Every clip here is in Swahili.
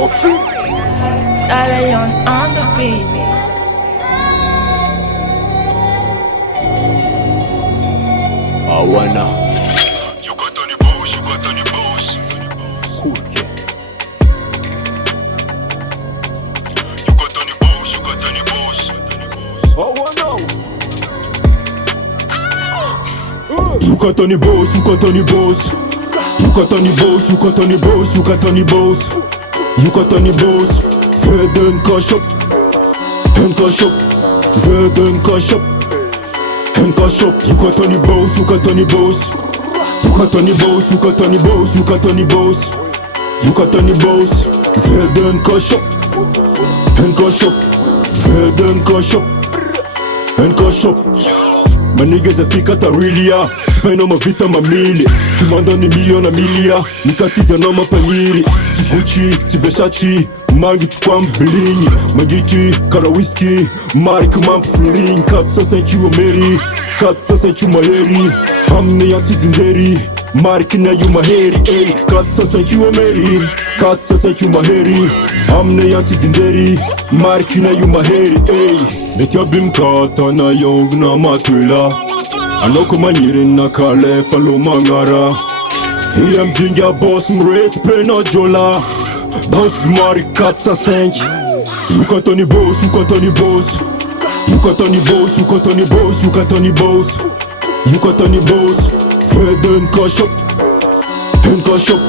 Au fil. Stallion on the beat. Awana. You got on the boss, you got on the boss. Cool, yeah. You got on the boss, you got on the boss. Awana. You got on the boss, you got on the boss. You got on the boss, you got on the boss, you got on the boss. You got on the boss. ZNKA shop. NK shop. ZNKA shop. NK shop. You got on the boss, you got on the boss. You got on the boss, you got on the boss, you got on the boss. You got on the boss. ZNKA shop. NK shop. ZNKA shop. NK shop. My niggas a pick at a realia. Spend on my vita ma mille. Tu m'en donnes des millions à milliards. Nikatiza na mapanyiri. Ti Gucci, ti Versace. Mangi tu kwa mbling. Magiti, kara whisky. Mari kuma mfuling. 400 euro meri. 400 maheri. Hamne yansi dinderi. Mari kina yu maheri. 400 euro meri. 400 maheri. Hamne yansi dinderi. Mari kina yu maheri. Metya bim KATA na yong na matula. Anoko manyiri na kale falo mangara. TM jinja boss mres pena jola. Boss mari 405. You got on the boss, you got on the boss. You got on the boss, you got on the boss, you got on the boss. You got on the boss. ZNKA shop. NK shop.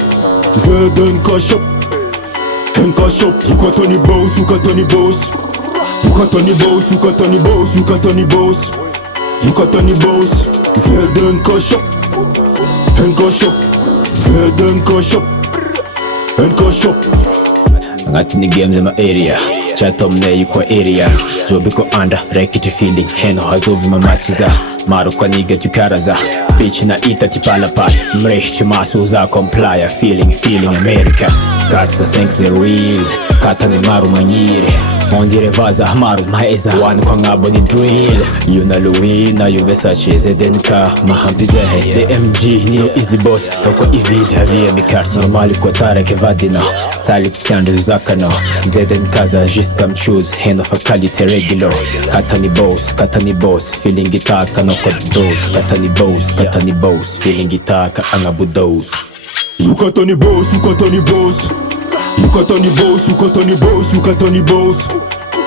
ZNKA shop. NK shop. You got on the boss, you got on the boss. You got on the boss, you got on the boss, you got on the boss. You got on the boss. ZNKA shop. NK shop. ZNKA shop. NK shop. Ngati ni games in my area. Chatom ne yuko area. Jobi ko anda, rekiti feeling. Heno hazovi mamachiza. Maru kwa niga tukaraza. Bitch na ita tipalapa. Mrechi masu za complier. Feeling America. Katsa thanks the real. Kata ni maru manyiri. Ondire vaza maru maeza. One kwa ngabo ni drill. Yuna Louis na yu Versace ZNKA. Mahampizehe DMG no easy boss. Toko ivid havia mikarti. Normali kwa tareke vadina. Stylist shande zakano. ZNKA za just come choose. Heno fa quality regular. Kata ni boss. Feeling itaka no kod dose. Kata ni boss. Feeling itaka angabu dose. You got on the boss, you got on the boss. You got on the boss, you got on the boss, you got on the boss.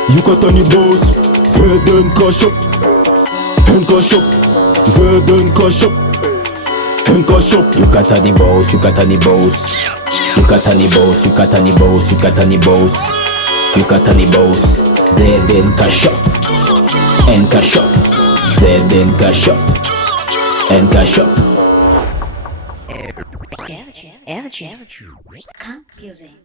You got on the boss. ZNKA shop. NK shop. ZNKA shop. NK shop. You got on the boss, you got on the boss. You got on the boss, you got on the boss, you got on the boss. You got on the boss. ZNKA shop. NK shop. ZNKA shop. NK shop. RJIO. Confusing.